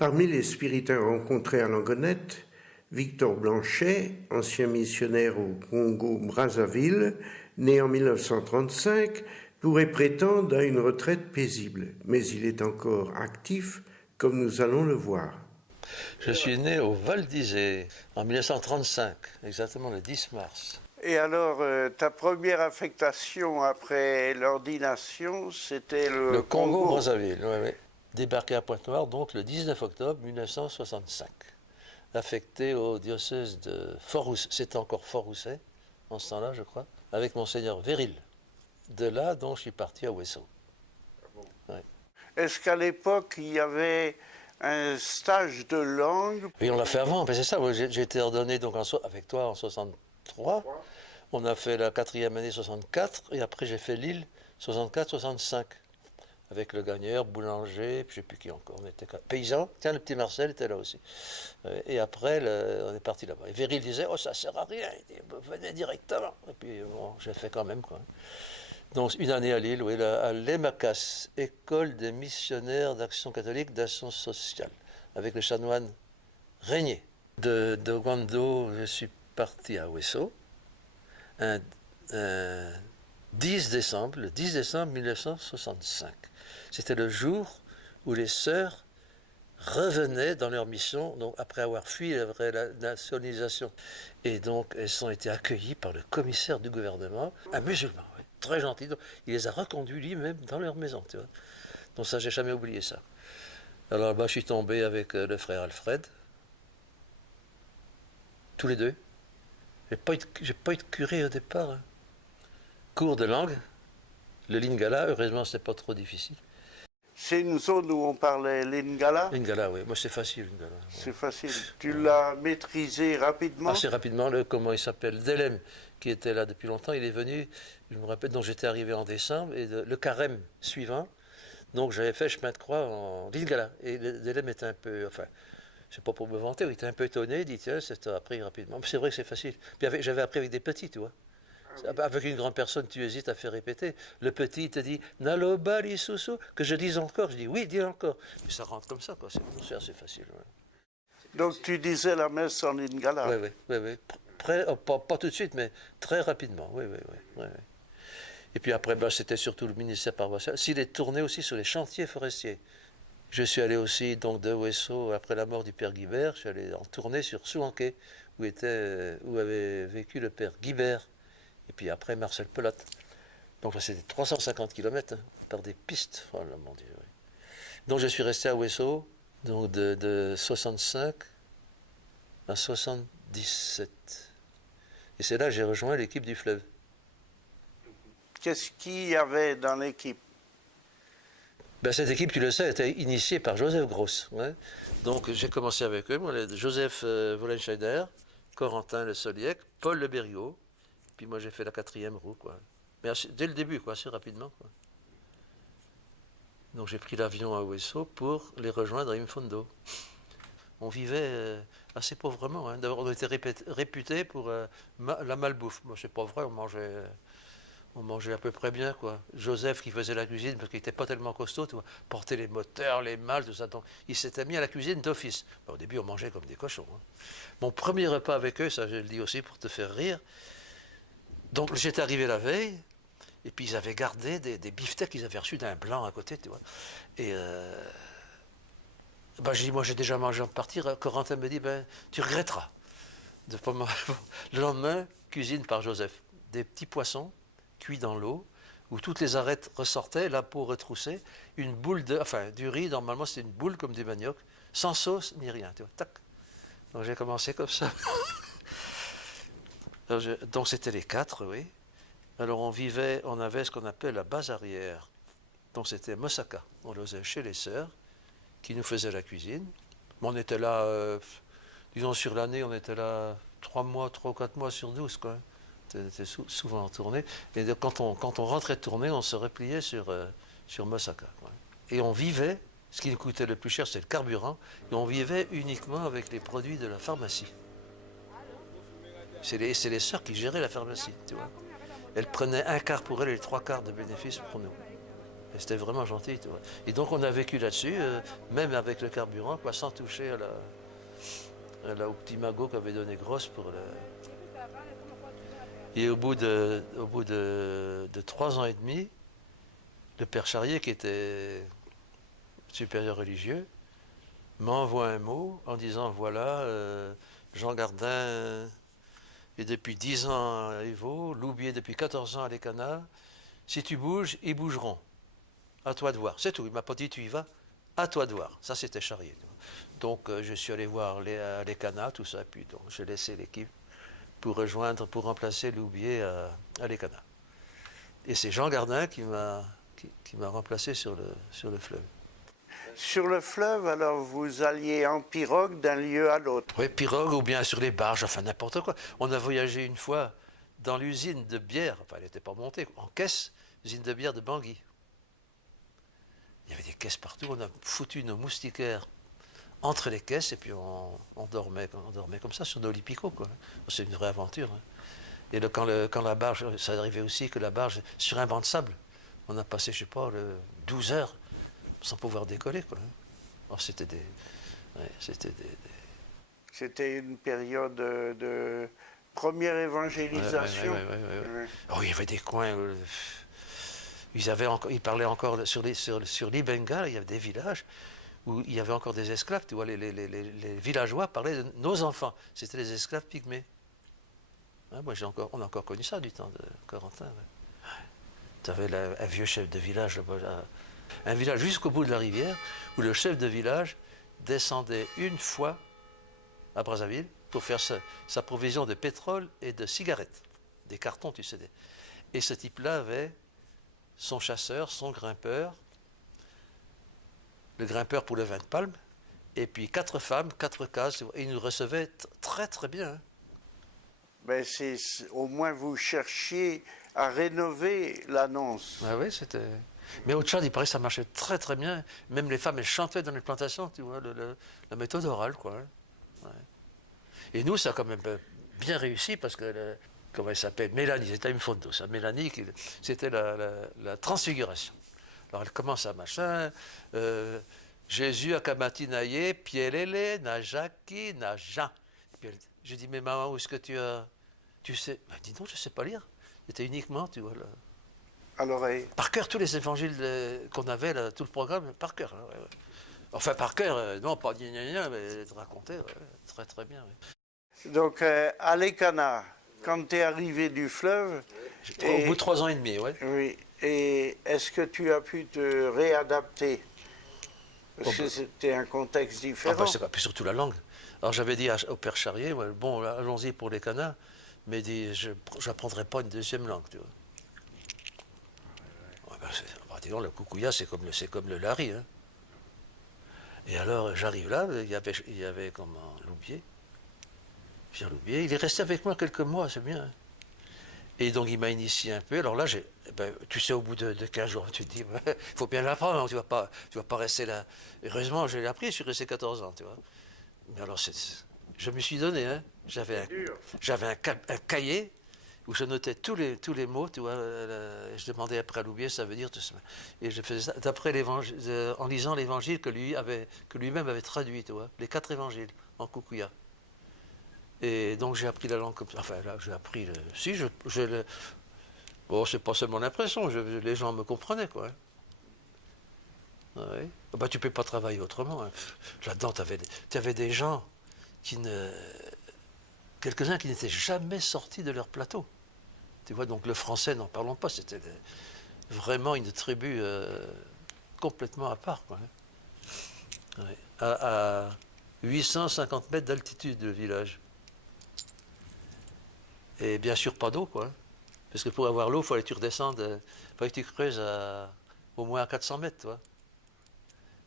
Parmi les spiritains rencontrés à Langonette, Victor Blanchet, ancien missionnaire au Congo-Brazzaville, né en 1935, pourrait prétendre à une retraite paisible, mais il est encore actif, comme nous allons le voir. Je suis né au Val d'Isée en 1935, exactement le 10 mars. Et alors, ta première affectation après l'ordination, c'était le Congo-Brazzaville, oui. Débarqué à Pointe-Noire, donc le 19 octobre 1965. Affecté au diocèse de Fort-Rousset, c'était encore Fort-Rousset, en ce temps-là, je crois, avec Monseigneur Véril. De là, donc, je suis parti à Ouessant. Ouais. Est-ce qu'à l'époque, il y avait un stage de langue? Oui, on l'a fait avant, mais c'est ça. J'ai été ordonné donc avec toi en 63. On a fait la 4e année 64, et après j'ai fait Lille 64-65. Avec le gagneur, boulanger, puis je ne sais plus qui encore. On était paysan. Tiens, le petit Marcel était là aussi. Et après, on est parti là-bas. Et Véril disait, oh, ça ne sert à rien. Il dit, venez directement. Et puis, bon, j'ai fait quand même, quoi. Donc, une année à Lille, oui, à l'EMACAS, École des missionnaires d'action catholique d'action sociale, avec le chanoine Régnier. De Gwando, je suis parti à Ouessant, le 10 décembre 1965. C'était le jour où les sœurs revenaient dans leur mission, donc après avoir fui la nationalisation. Et donc, elles ont été accueillies par le commissaire du gouvernement, un musulman, oui, très gentil. Donc, il les a reconduits lui-même dans leur maison, tu vois. Donc ça, j'ai jamais oublié ça. Alors là-bas, je suis tombé avec le frère Alfred, tous les deux. J'ai pas eu de curé au départ. Hein. Cours de langue, le lingala, heureusement, c'était pas trop difficile. C'est une zone où on parlait lingala? Lingala, oui. Moi, c'est facile, lingala. C'est facile. Tu l'as maîtrisé rapidement? Assez rapidement, comment il s'appelle, Delem, qui était là depuis longtemps, il est venu, je me rappelle, donc j'étais arrivé en décembre, et le carême suivant, donc j'avais fait chemin de croix en lingala. Et Delem était un peu, enfin, c'est pas pour me vanter, il était un peu étonné, il dit, tiens, c'est appris rapidement. Mais c'est vrai que c'est facile. Puis j'avais appris avec des petits, tu vois. Avec une grande personne, tu hésites à faire répéter. Le petit te dit Naloba Lisusu, que je dise encore. Je dis oui, dis encore. Mais ça rentre comme ça, quoi. C'est assez facile. Ouais. Donc tu disais la messe en lingala? Oui. Pas tout de suite, mais très rapidement. Oui. Et puis après, c'était surtout le ministère paroissial. S'il est tourné aussi sur les chantiers forestiers. Je suis allé aussi donc de Ouessant, après la mort du père Guibert, je suis allé en tournée sur Souanké, où avait vécu le père Guibert. Et puis après, Marcel Pelote. Donc là, c'était 350 km par des pistes. Oh là, mon Dieu, oui. Donc je suis resté à Ouessant, donc de 65 à 77. Et c'est là que j'ai rejoint l'équipe du fleuve. Qu'est-ce qu'il y avait dans l'équipe? Cette équipe, tu le sais, était initiée par Joseph Gross. Ouais. Donc j'ai commencé avec eux, Joseph Wollenscheider, Corentin Le Soliec, Paul Le Berriot. Puis moi, j'ai fait la 4e roue, quoi. Mais dès le début, quoi, assez rapidement, quoi. Donc j'ai pris l'avion à Ouessant pour les rejoindre à Imfondo. On vivait assez pauvrement. Hein. D'abord, on était réputés pour la malbouffe. Moi, c'est pas vrai, on mangeait à peu près bien, quoi. Joseph qui faisait la cuisine, parce qu'il n'était pas tellement costaud, tu vois, portait les moteurs, les malles, tout ça. Donc il s'était mis à la cuisine d'office. Au début, on mangeait comme des cochons. Hein. Mon premier repas avec eux, ça je le dis aussi pour te faire rire. Donc j'étais arrivé la veille, et puis ils avaient gardé des beefsteaks qu'ils avaient reçus d'un blanc à côté, tu vois. Et j'ai dit, moi j'ai déjà mangé en partir. Corentin me dit, tu regretteras. Le lendemain, cuisine par Joseph. Des petits poissons cuits dans l'eau, où toutes les arêtes ressortaient, la peau retroussée, une boule du riz, normalement c'était une boule comme du manioc, sans sauce ni rien, tu vois. Tac. Donc j'ai commencé comme ça. Donc c'était les 4, oui. Alors on avait ce qu'on appelle la base arrière. Donc c'était Mosaka. On logait chez les sœurs, qui nous faisaient la cuisine. On était là, disons sur l'année, on était là 3 ou 4 mois sur 12, quoi. On était souvent en tournée. Et quand on rentrait de tournée, on se repliait sur Mosaka. Quoi. Et on vivait, ce qui nous coûtait le plus cher, c'est le carburant, et on vivait uniquement avec les produits de la pharmacie. C'est les sœurs qui géraient la pharmacie, tu vois. Elles prenaient 1 quart pour elles et 3 quarts de bénéfices pour nous. Et c'était vraiment gentil. Tu vois. Et donc on a vécu là-dessus, même avec le carburant, quoi, sans toucher au petit magot qu'avait donné Grosse pour le... Et au bout de 3 ans et demi, le père Charrier, qui était supérieur religieux, m'envoie un mot en disant, voilà, Jean Gardin est depuis 10 ans à Évaux, Loubier depuis 14 ans à Les Canards. Si tu bouges, ils bougeront. À toi de voir. C'est tout. Il m'a pas dit tu y vas. À toi de voir. Ça, c'était Charrier. Donc, je suis allé voir les Canards, tout ça. Puis, donc, j'ai laissé l'équipe pour remplacer Loubier à Les Canards. Et c'est Jean Gardin qui m'a remplacé sur le fleuve. Sur le fleuve, alors vous alliez en pirogue d'un lieu à l'autre. Oui, pirogue ou bien sur les barges, enfin n'importe quoi. On a voyagé une fois dans l'usine de bière, enfin elle n'était pas montée, en caisse, l'usine de bière de Bangui. Il y avait des caisses partout, on a foutu nos moustiquaires entre les caisses et puis on dormait comme ça sur nos lipicots, quoi. C'est une vraie aventure. Hein. Et quand la barge, ça arrivait aussi que la barge, sur un banc de sable, on a passé, je sais pas, 12 heures sans pouvoir décoller, quoi. Alors c'était C'était une période de première évangélisation. Ouais. Oh, il y avait des coins. Ils parlaient encore sur l'Ibenga, il y avait des villages où il y avait encore des esclaves. Tu vois, les villageois parlaient de nos enfants. C'était les esclaves pygmées. Hein, on a encore connu ça du temps de Corentin. Ouais. Tu avais un vieux chef de village là-bas. Un village jusqu'au bout de la rivière, où le chef de village descendait une fois à Brazzaville pour faire sa provision de pétrole et de cigarettes, des cartons, tu sais. Et ce type-là avait son chasseur, son grimpeur, le grimpeur pour le vin de palme, et puis 4 femmes, 4 cases, et il nous recevait très très bien. Hein. Ben au moins vous cherchiez à rénover l'annonce. Ah oui, c'était... Mais au Tchad, il paraît que ça marchait très très bien. Même les femmes, elles chantaient dans les plantations, tu vois, la méthode orale, quoi. Hein. Ouais. Et nous, ça a quand même bien réussi parce que, comment elle s'appelle, Mélanie, c'était une photo, ça. Mélanie, c'était la transfiguration. Alors elle commence à machin, Jésus a kamatinaye, pielele, najaki, naja. Je dis, mais maman, où est-ce que tu sais? Ben, dis donc, je ne sais pas lire. C'était uniquement, tu vois, là. Alors, Par cœur, tous les évangiles qu'on avait, là, tout le programme, par cœur. Hein, ouais. Enfin, par cœur, non, pas gna mais de raconter, ouais, très très bien. Ouais. Donc, à Les Canards, quand tu es arrivé du fleuve... Au bout de 3 ans et demi, oui. Oui. Et est-ce que tu as pu te réadapter? Parce que c'était un contexte différent. Ah, puis surtout la langue. Alors j'avais dit au père Charrier, ouais, bon, allons-y pour Les Canards, mais dit, je n'apprendrai pas une deuxième langue, tu vois. Disons, le Kukuya, c'est comme le Lari. Hein. Et alors, j'arrive là, il y avait comment, Loubier, Pierre Loubier, il est resté avec moi quelques mois, c'est bien. Hein. Et donc, il m'a initié un peu. Alors là, tu sais, au bout de 15 jours, tu te dis, il faut bien l'apprendre, tu vas pas rester là. Heureusement, je l'ai appris, je suis resté 14 ans, tu vois. Mais alors, je me suis donné, hein. J'avais un cahier où je notais tous les mots, tu vois, je demandais après à Loubier, ça veut dire tout ça. Et je faisais ça d'après l'évangile, en lisant l'évangile que lui-même avait traduit, tu vois, les 4 évangiles en Kukuya. Et donc j'ai appris la langue comme ça. Enfin là, j'ai appris bon, c'est pas seulement l'impression, les gens me comprenaient, quoi. Hein. Ouais. Bah, tu peux pas travailler autrement. Hein. Là-dedans, tu avais des gens quelques-uns qui n'étaient jamais sortis de leur plateau. Tu vois, donc le français, n'en parlons pas, c'était vraiment une tribu complètement à part, quoi. Ouais. À 850 mètres d'altitude, le village. Et bien sûr, pas d'eau, quoi. Parce que pour avoir l'eau, il fallait que tu redescendes, il fallait que tu creuses au moins à 400 mètres, toi.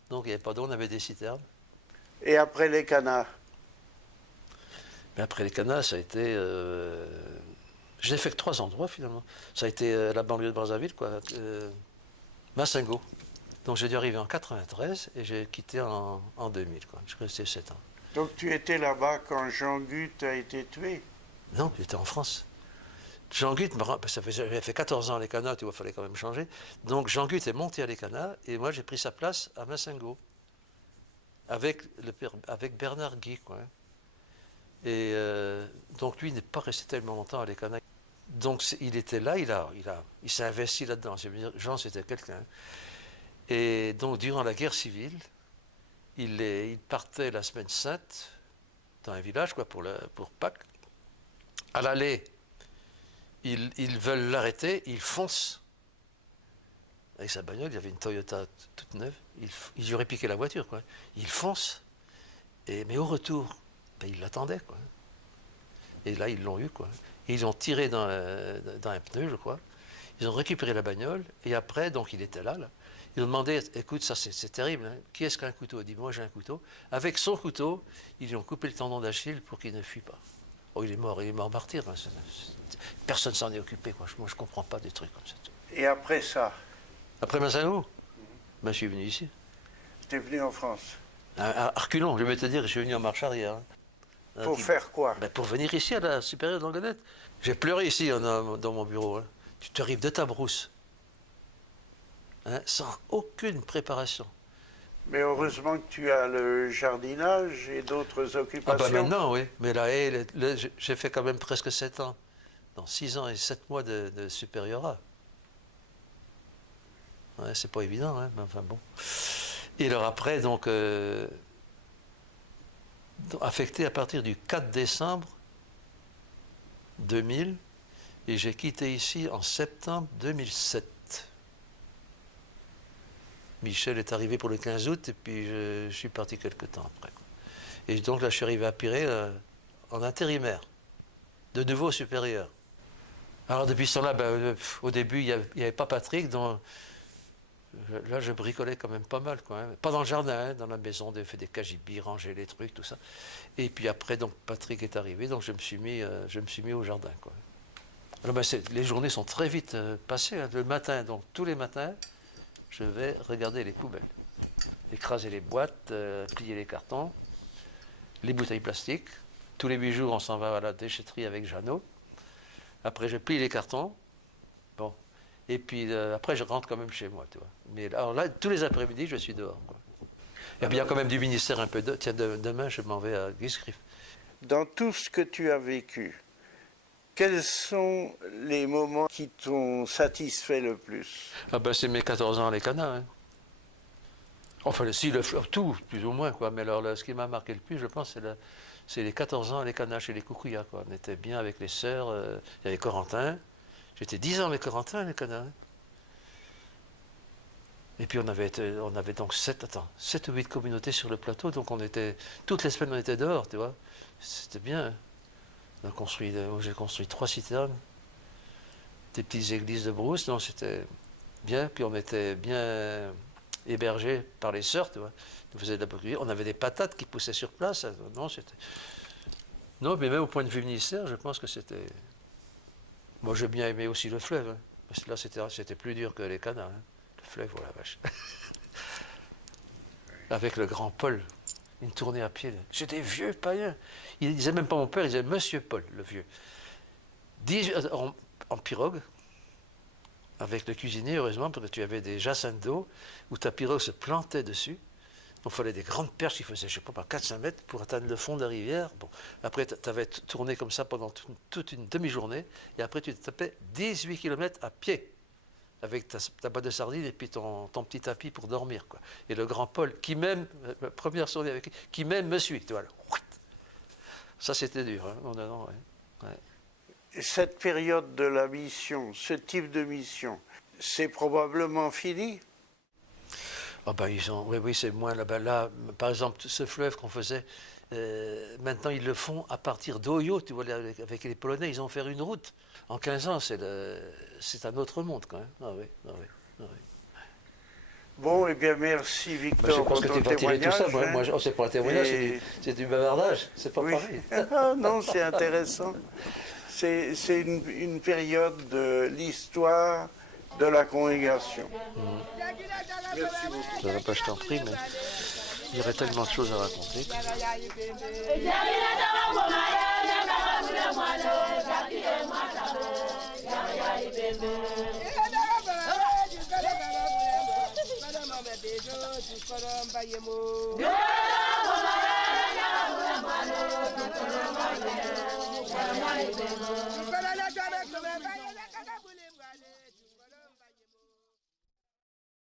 Donc il n'y avait pas d'eau, on avait des citernes. Et après Les Canards? Mais après Les Canards, ça a été... je n'ai fait que 3 endroits, finalement. Ça a été la banlieue de Brazzaville, quoi. Massingo. Donc j'ai dû arriver en 93 et j'ai quitté en 2000, quoi. Je suis resté 7 ans. Donc tu étais là-bas quand Jean Gut a été tué? Non, j'étais en France. Jean Gut, j'avais fait 14 ans à l'Écana, tu vois, il fallait quand même changer. Donc Jean Gut est monté à l'Écana et moi j'ai pris sa place à Massingo avec Bernard Guy, quoi. Et donc lui n'est pas resté tellement longtemps à l'Écana. Donc il était là, il s'est investi là-dedans. Jean, c'était quelqu'un. Et donc durant la guerre civile, il partait la semaine sainte dans un village, quoi, pour Pâques. À l'aller, ils veulent l'arrêter, il fonce avec sa bagnole. Il y avait une Toyota toute neuve. Il lui aurait piqué la voiture, quoi. Il fonce, mais au retour, il l'attendait, quoi. Et là, ils l'ont eu, quoi. Et ils ont tiré dans un pneu, je crois. Ils ont récupéré la bagnole. Et après, donc, il était là. Ils ont demandé, écoute, ça c'est terrible, hein. Qui est-ce qui a un couteau? Il dit, moi j'ai un couteau. Avec son couteau, ils lui ont coupé le tendon d'Achille pour qu'il ne fuit pas. Oh, il est mort martyr. Hein. Personne s'en est occupé, quoi. Moi, je ne comprends pas des trucs comme ça. Et après ça? Après Massingo, je suis venu ici. Tu es venu en France? À reculons, je vais te dire, je suis venu en marche arrière. Hein. Pour faire quoi? Pour venir ici à la supérieure de Langonette. J'ai pleuré ici dans mon bureau. Hein. Tu t'arrives de ta brousse, hein, sans aucune préparation. Mais heureusement que tu as le jardinage et d'autres occupations. Ah bah maintenant, oui. Mais là, j'ai fait quand même presque 7 ans. Non, 6 ans et 7 mois de supériorat. Ouais, c'est pas évident, hein, mais enfin bon. Et alors après, donc, affecté à partir du 4 décembre 2000, et j'ai quitté ici en septembre 2007. Michel est arrivé pour le 15 août, et puis je suis parti quelque temps après. Et donc là, je suis arrivé à Pirée en intérimaire, de nouveau supérieur. Alors depuis ce temps-là, au début, il n'y avait pas Patrick, donc là, je bricolais quand même pas mal, quoi, hein. Pas dans le jardin, hein, dans la maison, j'ai fait des cagibis, ranger les trucs, tout ça. Et puis après, donc Patrick est arrivé, donc je me suis mis au jardin, quoi. Alors les journées sont très vite passées, hein. Le matin, donc tous les matins, je vais regarder les poubelles, écraser les boîtes, plier les cartons, les bouteilles plastiques. Tous les 8 jours, on s'en va à la déchetterie avec Jeannot. Après, je plie les cartons. Bon. Et puis après, je rentre quand même chez moi, tu vois. Mais alors là, tous les après-midi, je suis dehors, quoi. Et puis il y a quand même du ministère un peu de... Tiens, demain, je m'en vais à Guiscriff. Dans tout ce que tu as vécu, quels sont les moments qui t'ont satisfait le plus? Ah ben, c'est mes 14 ans à l'Écana, hein. Enfin, tout, plus ou moins, quoi. Mais alors, ce qui m'a marqué le plus, je pense, c'est les 14 ans à l'Écana chez les Coucouillas, quoi. On était bien avec les sœurs. Il y avait Corentin. J'étais 10 ans avec Corentin à l'Écana, hein. Et puis on avait donc 7 ou 8 communautés sur le plateau, donc toutes les semaines on était dehors, tu vois. C'était bien. J'ai construit 3 citernes, des petites églises de brousse, donc c'était bien. Puis on était bien hébergés par les sœurs, tu vois. On faisait de la boucherie. On avait des patates qui poussaient sur place. Non, mais même au point de vue ministère, je pense que c'était... Moi, j'ai bien aimé aussi le fleuve, hein, parce que là, c'était plus dur que les canards, hein. Le fleuve, oh la vache. Avec le grand Paul, une tournée à pied. C'est des vieux païens. Il disait même pas mon père, il disait Monsieur Paul, le vieux. En pirogue, avec le cuisinier, heureusement, parce que tu avais des jassins d'eau où ta pirogue se plantait dessus. Donc il fallait des grandes perches qui faisaient, je ne sais pas, 4-5 mètres pour atteindre le fond de la rivière. Bon. Après, tu avais tourné comme ça pendant toute une demi-journée. Et après, tu te tapais 18 km à pied avec ta boîte de sardines et puis ton petit tapis pour dormir, quoi. Et le grand Paul, qui même, première journée avec lui, qui même me suit. Tu vois, ça, c'était dur. Hein. Ouais. Cette période de la mission, ce type de mission, c'est probablement fini? Oh ben oui, c'est moins là-bas. Là, par exemple, ce fleuve qu'on faisait, maintenant ils le font à partir d'Oyo, tu vois, avec les Polonais, ils ont fait une route. En 15 ans, c'est un autre monde quand même. Ah oui. Bon, eh bien merci Victor. Je pense que tu vas tirer tout ça. Hein. Moi, c'est pas un témoignage, c'est du bavardage, c'est pas pareil. Non, c'est intéressant. C'est une période de l'histoire de la congrégation. Merci beaucoup. Je t'en prie, mais il y aurait tellement de choses à raconter. Para